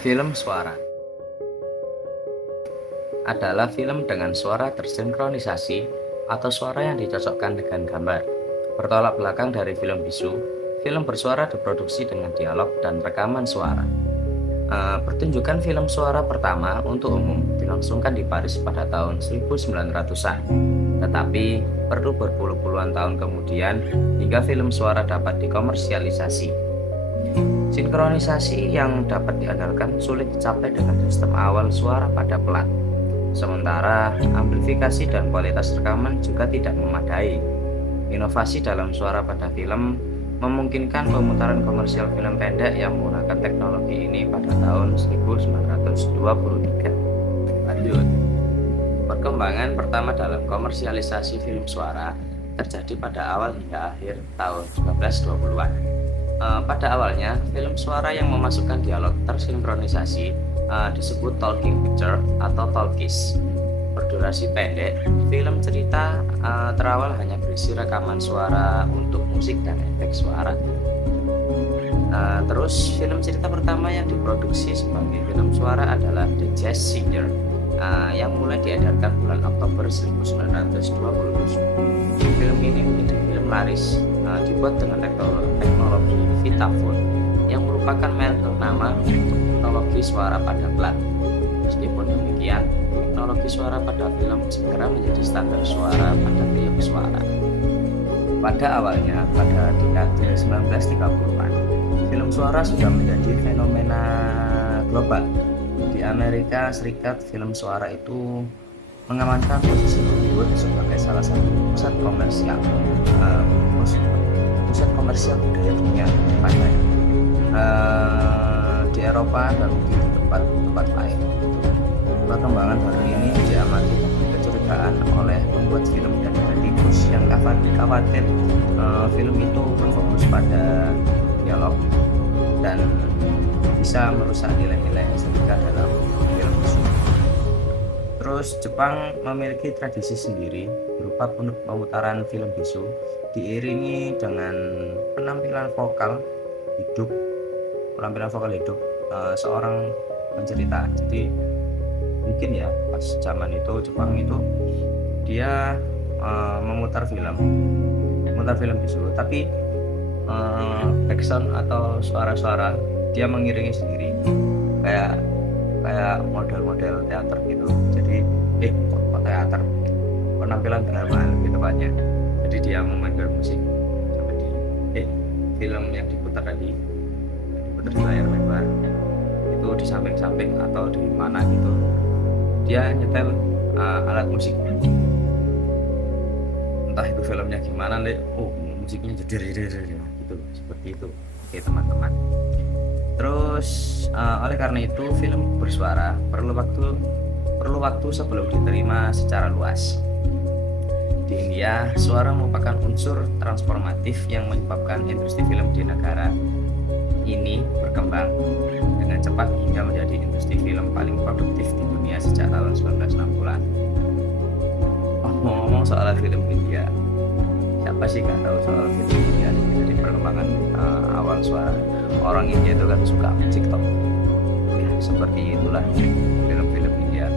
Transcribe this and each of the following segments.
Film suara adalah film dengan suara tersinkronisasi atau suara yang dicocokkan dengan gambar. Bertolak belakang dari film bisu, film bersuara diproduksi dengan dialog dan rekaman suara. Pertunjukan film suara pertama untuk umum dilangsungkan di Paris pada tahun 1900-an. Tetapi perlu berpuluh-puluhan tahun kemudian hingga film suara dapat dikomersialisasi. Sinkronisasi yang dapat diandalkan sulit dicapai dengan sistem awal suara pada plat. Sementara amplifikasi dan kualitas rekaman juga tidak memadai. Inovasi dalam suara pada film memungkinkan pemutaran komersial film pendek yang menggunakan teknologi ini pada tahun 1923. Lanjut. Perkembangan pertama dalam komersialisasi film suara terjadi pada awal hingga akhir tahun 1920-an. Pada awalnya, film suara yang memasukkan dialog tersinkronisasi disebut talking picture atau talkies. Berdurasi pendek, film cerita terawal hanya berisi rekaman suara untuk musik dan efek suara. Terus film cerita pertama yang diproduksi sebagai film suara adalah The Jazz Singer yang mulai diedarkan bulan Oktober 1927. Film ini menjadi film laris, dibuat dengan teknologi Vitaphone yang merupakan merek ternama untuk teknologi suara pada plat. Meskipun demikian, teknologi suara pada film segera menjadi standar suara pada film suara. Pada awalnya, pada dekade 1930-an, film suara sudah menjadi fenomena global. Di Amerika Serikat, film suara itu mengamankan posisi Hollywood sebagai salah satu pusat komersial budaya dunia pada di Eropa dan di tempat lain. Perkembangan baru ini diamati dengan kecurigaan oleh pembuat film dan kritikus yang khawatir film itu berfokus pada dialog dan bisa merusak nilai-nilai estetika dalam film itu. Terus Jepang memiliki tradisi sendiri berupa pemutaran film bisu diiringi dengan penampilan vokal hidup seorang pencerita. Jadi mungkin ya pas zaman itu Jepang itu dia memutar film bisu, tapi backsound atau suara-suara dia mengiringi sendiri kayak model-model teater gitu. Jadi kok teater, penampilan drama gitu banyak. Jadi dia memainkan musik seperti film yang diputar di layar lebar itu di samping-samping atau di mana gitu dia nyetel alat musik, entah itu filmnya gimana musiknya jadi gitu, seperti itu. Oke teman-teman, terus oleh karena itu film bersuara perlu waktu sebelum diterima secara luas. Di India, suara merupakan unsur transformatif yang menyebabkan industri film di negara ini berkembang dengan cepat hingga menjadi industri film paling produktif di dunia sejak tahun 1960-an. Ngomong soal film India, siapa sih nggak tahu soal film India? Jadi perkembangan awal suara orang India itu kan suka TikTok, ya seperti itulah film-film India.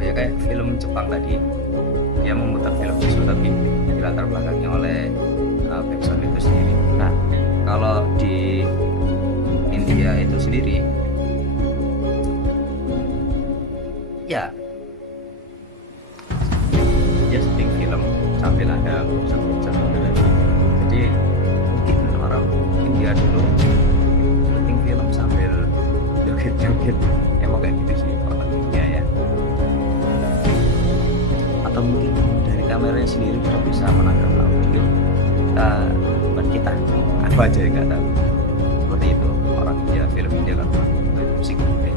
Ya kayak film Jepang tadi, dia memutar film bisu tapi dilatar belakangnya oleh backsound itu sendiri. Nah, kalau di India itu sendiri, ya dia syuting film sambil ada musik-musik tadi. Jadi mungkin orang India dulu syuting film sambil joget-joget, emang kayak gitu sih orang India ya. Atau mungkin dari kameranya sendiri sudah bisa menangkap audio aku aja nggak tahu. Seperti itu orang India, film India kan musik ya.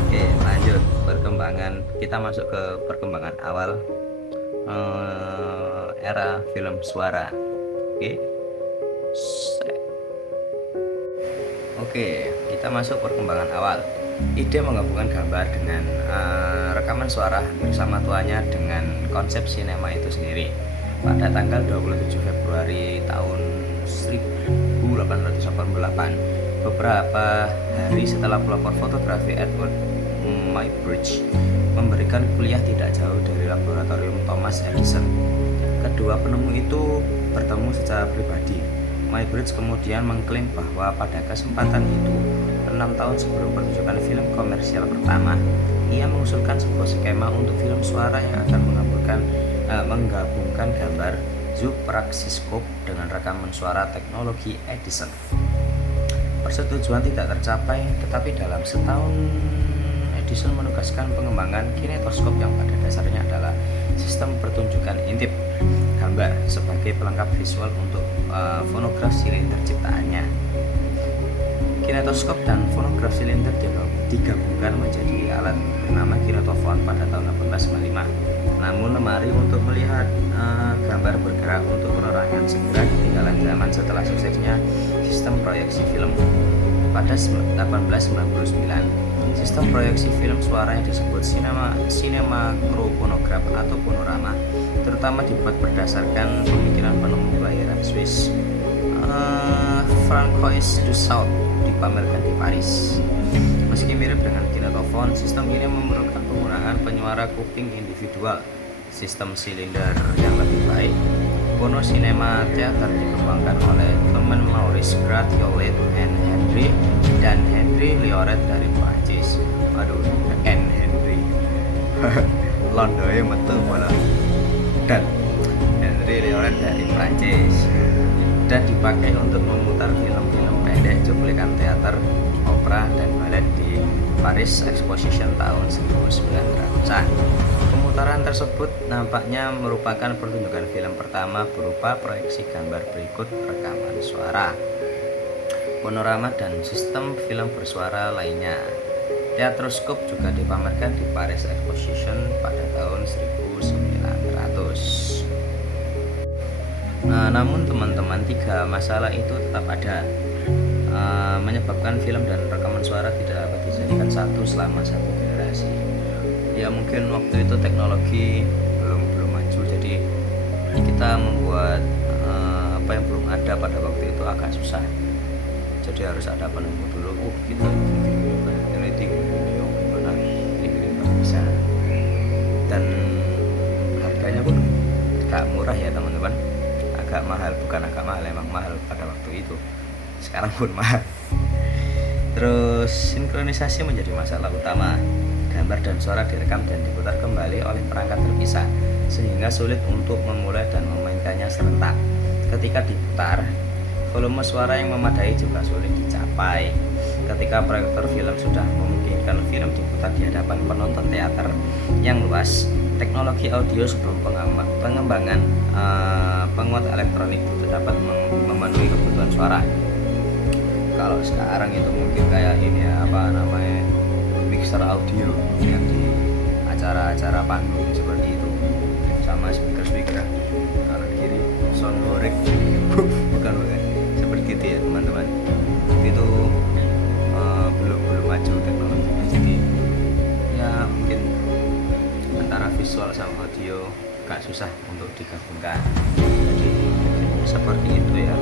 Oke lanjut, kita masuk ke perkembangan awal era film suara. Oke, kita masuk perkembangan awal. Ide menggabungkan gambar dengan rekaman suara hampir sama tuanya dengan konsep sinema itu sendiri. Pada tanggal 27 Februari tahun 1900 1888, beberapa hari setelah pelopor fotografi Edward Muybridge memberikan kuliah tidak jauh dari laboratorium Thomas Edison. Kedua penemu itu bertemu secara pribadi. Muybridge kemudian mengklaim bahwa pada kesempatan itu, 6 tahun sebelum pertunjukan film komersial pertama, ia mengusulkan sebuah skema untuk film suara yang akan menggabungkan gambar supraxiskop dengan rekaman suara teknologi Edison. Persetujuan tidak tercapai, tetapi dalam setahun Edison menugaskan pengembangan kinetoskop yang pada dasarnya adalah sistem pertunjukan intip gambar sebagai pelengkap visual untuk fonograf silinder ciptaannya. Kinetoskop dan fonograf silinder digabungkan menjadi alat bernama kinetofon pada tahun 1895. Namun lemari untuk melihat gambar bergerak untuk penerangan segera ketinggalan zaman setelah suksesnya sistem proyeksi film. Pada 1899, sistem proyeksi film suara yang disebut sinemachrofonograf atau panorama terutama dibuat berdasarkan pemikiran penemu kelahiran Swiss Francois Dussault dipamerkan di Paris. Meski mirip dengan kinetofon, sistem ini memerlukan penggunaan penyuara kuping individual, sistem silinder yang lebih baik. Phono Cinema Theater dikembangkan oleh Clement Maurice Gratiolet dan Henry Lioret dari Prancis. Waduh, Henry Londonya metu bola. Dan Henry Lioret dari Prancis, dan dipakai untuk memutar film-film pendek cuplikan teater, opera, dan balet di Paris Exposition tahun 1900-an. Pemutaran tersebut nampaknya merupakan pertunjukan film pertama berupa proyeksi gambar berikut rekaman suara, panorama, dan sistem film bersuara lainnya. Teatroskop juga dipamerkan di Paris Exposition pada tahun 1900. Namun teman-teman, 3 masalah itu tetap ada, menyebabkan film dan rekaman suara tidak dapat dijadikan satu selama satu generasi. Ya mungkin waktu itu teknologi belum maju, jadi kita membuat apa yang belum ada pada waktu itu agak susah. Jadi harus ada penemu dulu. Kita teliti gimana ini bisa, dan harganya pun agak murah ya teman-teman. Agak mahal, bukan agak mahal, emang mahal pada waktu itu. Sekarang pun mahal. Terus sinkronisasi menjadi masalah utama. Gambar dan suara direkam dan diputar kembali oleh perangkat terpisah, sehingga sulit untuk memulai dan memainkannya serentak. Ketika diputar, volume suara yang memadai juga sulit dicapai. Ketika proyektor film sudah memungkinkan film diputar di hadapan penonton teater yang luas, teknologi audio sebelum pengembangan penguat elektronik itu dapat memenuhi kebutuhan suara. Kalau sekarang itu mungkin kayak ini ya, apa namanya, mixer audio yang di acara-acara panggung seperti itu, sama speaker kanan kiri sound horek bukan seperti itu ya teman-teman. Itu belum maju teknologinya, jadi ya mungkin antara visual sama audio agak susah untuk digabungkan, jadi seperti itu ya.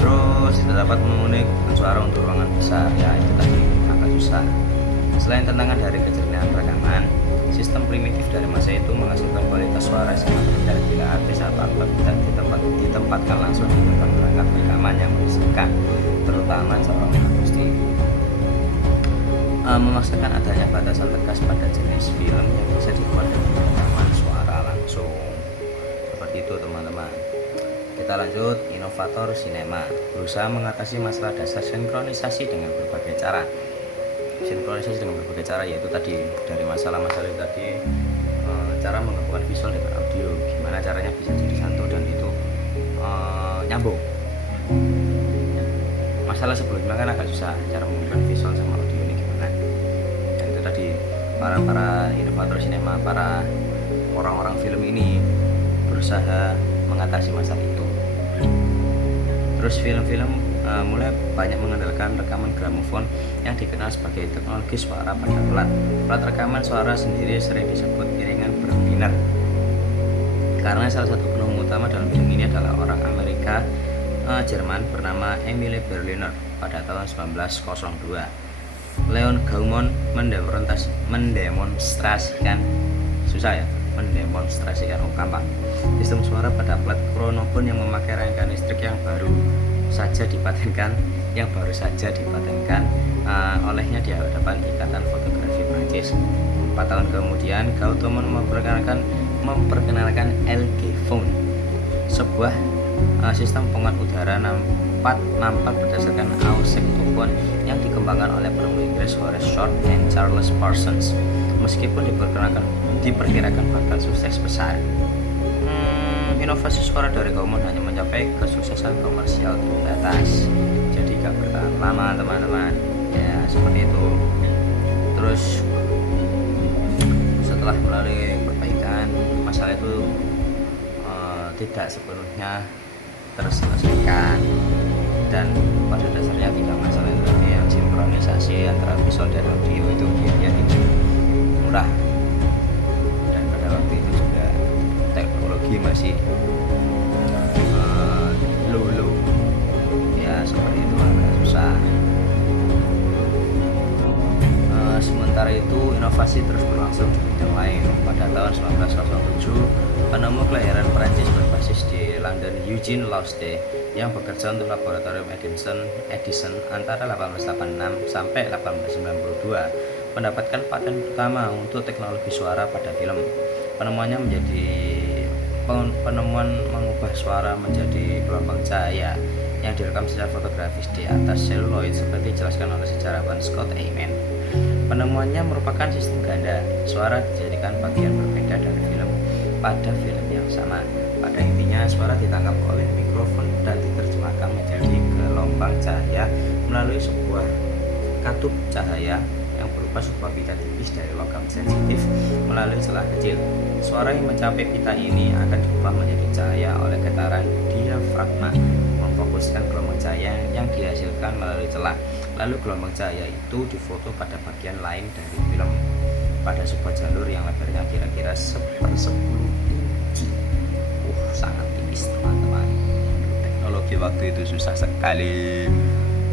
Terus tidak dapat memenuhi kebutuhan suara untuk ruangan besar, ya itu tadi agak susah. Selain tantangan dari kejernihan rekaman, sistem primitif dari masa itu menghasilkan kualitas suara sangat rendah bila artis atau aktor tidak ditempatkan langsung di tempat perangkat rekaman yang mengizinkan, terutama seorang akustik. Memaksakan adanya batasan tegas pada jenis film yang bisa dibuat dengan rekaman suara langsung. Seperti itu teman-teman. Kita lanjut. Inovator sinema berusaha mengatasi masalah dasar sinkronisasi dengan berbagai cara. Sinkronisasi dengan berbagai cara yaitu tadi dari masalah-masalah tadi, cara menggabungkan visual dengan audio, gimana caranya bisa jadi satu dan itu nyambung. Masalah sebelumnya kan agak susah, cara menggabungkan visual sama audio ini gimana. Dan itu tadi para inovator sinema, para orang-orang film ini berusaha mengatasi masalah itu. Terus film-film mulai banyak mengandalkan rekaman gramofon yang dikenal sebagai teknologi suara pada plat. Plat rekaman suara sendiri sering disebut piringan berbiner karena salah satu penemu utama dalam film ini adalah orang Amerika Jerman bernama Emile Berliner pada tahun 1902. Leon Gaumont mendemonstrasikan gampang sistem suara pada plat kronofon yang memakai rangkaian listrik yang baru saja dipatenkan olehnya di hadapan Ikatan Fotografi Prancis. 4 tahun kemudian, Gaumont memperkenalkan LG Phone, sebuah sistem penguat udara nampak berdasarkan auxectophone yang dikembangkan oleh penemu Inggris Horace Short dan Charles Parsons. Meskipun diperkirakan bakal sukses besar, inovasi suara dari Gaumont hanya mencapai kesuksesan komersial terbatas, jadi gak bertahan lama teman-teman. Ya seperti itu. Terus setelah melalui perbaikan, masalah itu tidak sepenuhnya terselesaikan, dan pada dasarnya tidak masalah itu tadi yang sinkronisasi antara visual dan audio itu biaya tidak murah, dan pada waktu itu juga teknologi masih low ya, seperti itu, agak susah. Sementara itu inovasi terus berlangsung di bidang lain. Pada tahun 1907, penemu kelahiran Prancis berbasis di London, Eugene Lauste, yang bekerja untuk laboratorium Edison antara 1886 sampai 1892, mendapatkan paten pertama untuk teknologi suara pada film. Penemuan mengubah suara menjadi gelombang cahaya yang direkam secara fotografis di atas seluloid seperti dijelaskan oleh sejarawan Scott Eyman. Penemuannya merupakan sistem ganda. Suara dijadikan bagian berbeda dari film pada film yang sama. Pada intinya, suara ditangkap oleh mikrofon dan diterjemahkan menjadi gelombang cahaya melalui sebuah katup cahaya yang berupa sebuah pita tipis dari logam sensitif melalui celah kecil. Suara yang mencapai pita ini akan diubah menjadi cahaya oleh getaran diafragma, memfokuskan gelombang cahaya yang dihasilkan melalui celah. Lalu gelombang cahaya itu difoto pada bagian lain dari film pada sebuah jalur yang lebarnya kira-kira 1/10 inci. Sangat tipis teman-teman. Teknologi waktu itu susah sekali.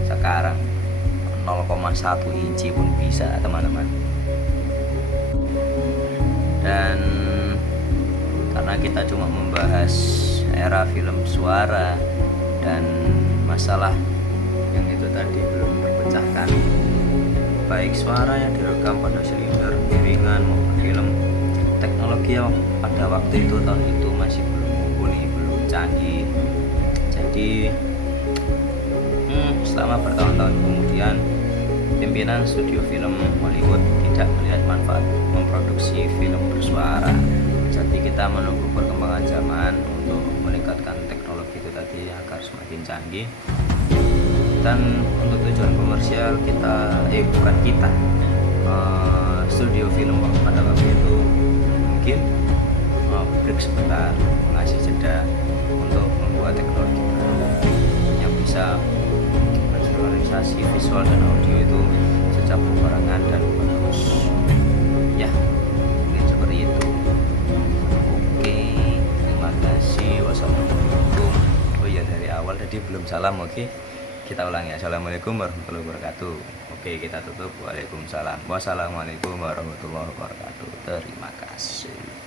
Sekarang 0,1 inci pun bisa teman-teman. Dan karena kita cuma membahas era film suara dan masalah yang itu tadi belum terpecahkan, baik suara yang direkam pada silinder, piringan maupun film, teknologi yang pada waktu itu tahun itu masih belum mumpuni, belum canggih. Jadi selama bertahun-tahun kemudian, pimpinan studio film Hollywood tidak melihat manfaat memproduksi film bersuara. Jadi kita menunggu perkembangan zaman untuk meningkatkan teknologi itu tadi agar semakin canggih. Dan untuk tujuan komersial studio film pada waktu itu mungkin break sebentar, mengasih jeda untuk membuat teknologi baru yang bisa mensinkronisasi visual dan audio itu secara berbarengan dan bagus. Ya, mungkin seperti itu. Oke, terima kasih. Wassalamualaikum. Oh iya, dari awal tadi belum salam. Oke, kita ulangi. Assalamualaikum warahmatullahi wabarakatuh. Oke, kita tutup. Waalaikumsalam. Wassalamualaikum warahmatullahi wabarakatuh. Terima kasih.